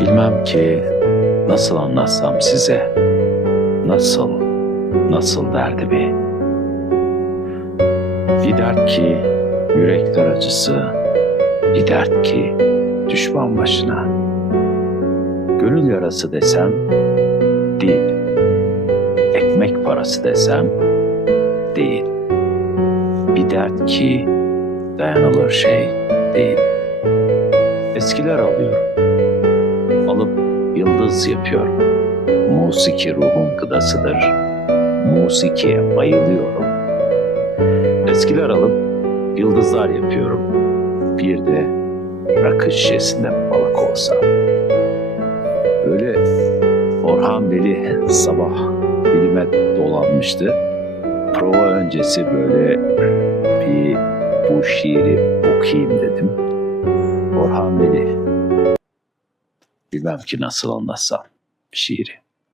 Bilmem ki nasıl anlatsam size, nasıl derdimi. Bir dert ki yürekler acısı, bir dert ki düşman başına. Gönül yarası desem değil, ekmek parası desem değil. Bir dert ki dayanılır şey değil. Eskiler alıyorum, alıp yıldız yapıyorum. Musiki ruhun gıdasıdır, musikiye bayılıyorum. Eskiler alıp yıldızlar yapıyorum. Bir de rakı şişesinde balık olsa. Öyle Orhan Veli sabah dilime dolanmıştı. Prova öncesi böyle bir bu şiiri okuyayım dedim. Orhan Veli. Bilmem ki nasıl anlatsam şiiri.